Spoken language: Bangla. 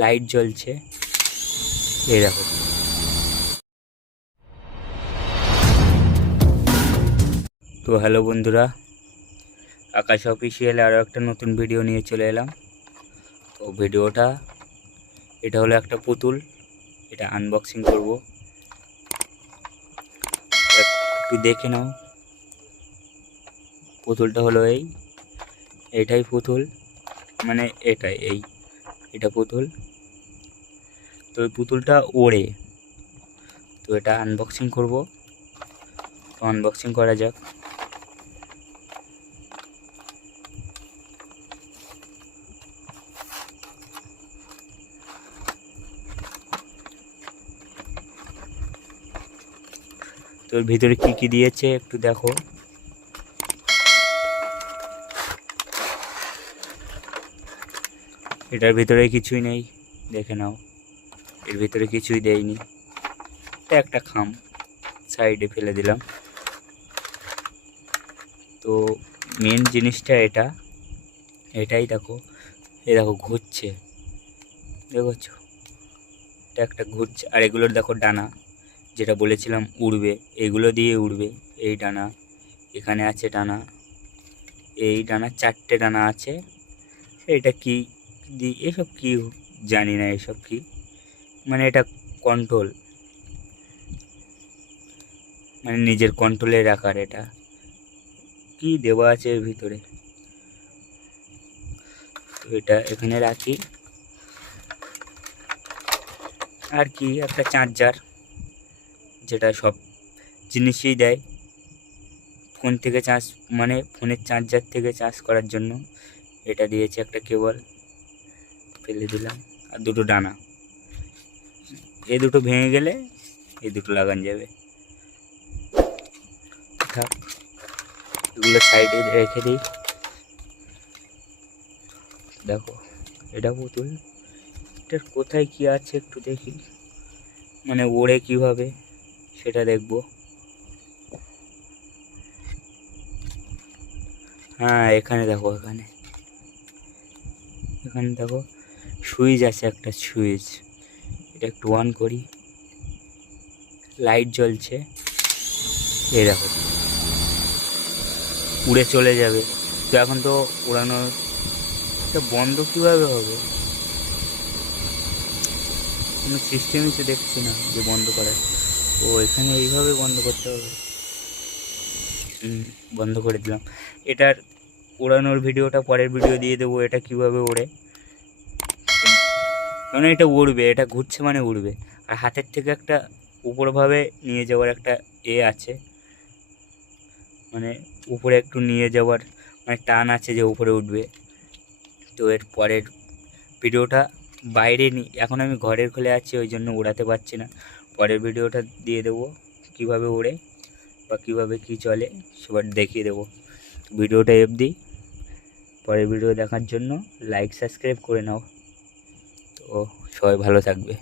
লাইট জ্বলছে, এই দেখো। তো হ্যালো বন্ধুরা, আকাশ অফিসিয়াল আরও একটা নতুন ভিডিও নিয়ে চলে এলাম। তো ভিডিওটা এটা হলো একটা পুতুল, এটা আনবক্সিং করব, একটু দেখে নাও। পুতুলটা হলো এটাই পুতুল, মানে এটা পুতুল। তো এই পুতুলটা ওড়ে, তো এটা আনবক্সিং করব। তো আনবক্সিং করা যাক। তো এর ভিতরে কি কি দিয়েছে একটু দেখো। এটার ভিতরে কিছুই নেই, দেখে নাও। এর ভিতরে কিছুই দেয়নি, এটা একটা খাম, সাইডে ফেলে দিলাম। তো মেন জিনিসটা এটাই দেখো, দেখো ঘুরছে, দেখছো? এটা একটা ঘুরছে, আর এগুলোর দেখো ডানা, যেটা বলেছিলাম উড়বে, এগুলো দিয়ে উড়বে। এই ডানা, এখানে আছে ডানা, এই ডানা 4টে ডানা আছে। এটা কি এসব কি জানি না, এসব কি, মানে এটা কন্ট্রোল, মানে নিজের কন্ট্রোলে রাখার। এটা কি দেওয়া আছে এর ভিতরে, তো এটা এখানে রাখি। আর কি একটা চার্জার, যেটা সব জিনিসই দেয়। ফোন থেকে চার্জ, মানে ফোনের চার্জার থেকে চার্জ করার জন্য এটা দিয়েছে। একটা কেবল ফেলে দিলাম, আর দুটো ডানা, এই দুটো ভেঙে গেলে এই দুটো লাগানো যাবে। থাক, এগুলো সাইডে রেখে দিই। দেখো, এটা পুতুল, এটার কোথায় কি আছে একটু দেখি, মানে ওড়ে কিভাবে সেটা দেখবো। হ্যাঁ, এখানে দেখো, এখানে দেখো সুইচ আছে, একটা সুইচ। এটা একটু অন করি, লাইট জ্বলছে, এই দেখো উড়ে চলে যাবে। তো এখন তো উড়ানো, এটা বন্ধ কিভাবে হবে? কোনো সিস্টেমই তো দেখছি না যে বন্ধ করার। ও এখানে এইভাবে বন্ধ করতে হবে। বন্ধ করে দিলাম। এটার উড়ানোর ভিডিওটা পরের ভিডিও দিয়ে দেবো, এটা কিভাবে ওড়ে। মানে এটা উড়বে, এটা ঘুরছে মানে উড়বে। আর হাতের থেকে একটা উপরভাবে নিয়ে যাওয়ার একটা আছে, মানে উপরে একটু নিয়ে যাওয়ার মানে টান আছে যে উপরে উঠবে। তো এর পরের ভিডিওটা বাইরে এখন আমি ঘরের খোলে আছি, ওই জন্য উড়াতে পারছি না। পরের ভিডিওটা দিয়ে দেবো কীভাবে ওড়ে বা কীভাবে কী চলে, সবার দেখিয়ে দেবো। ভিডিওটা অবধি, পরের ভিডিও দেখার জন্য লাইক সাবস্ক্রাইব করে নাও। তো সবাই ভালো থাকবে।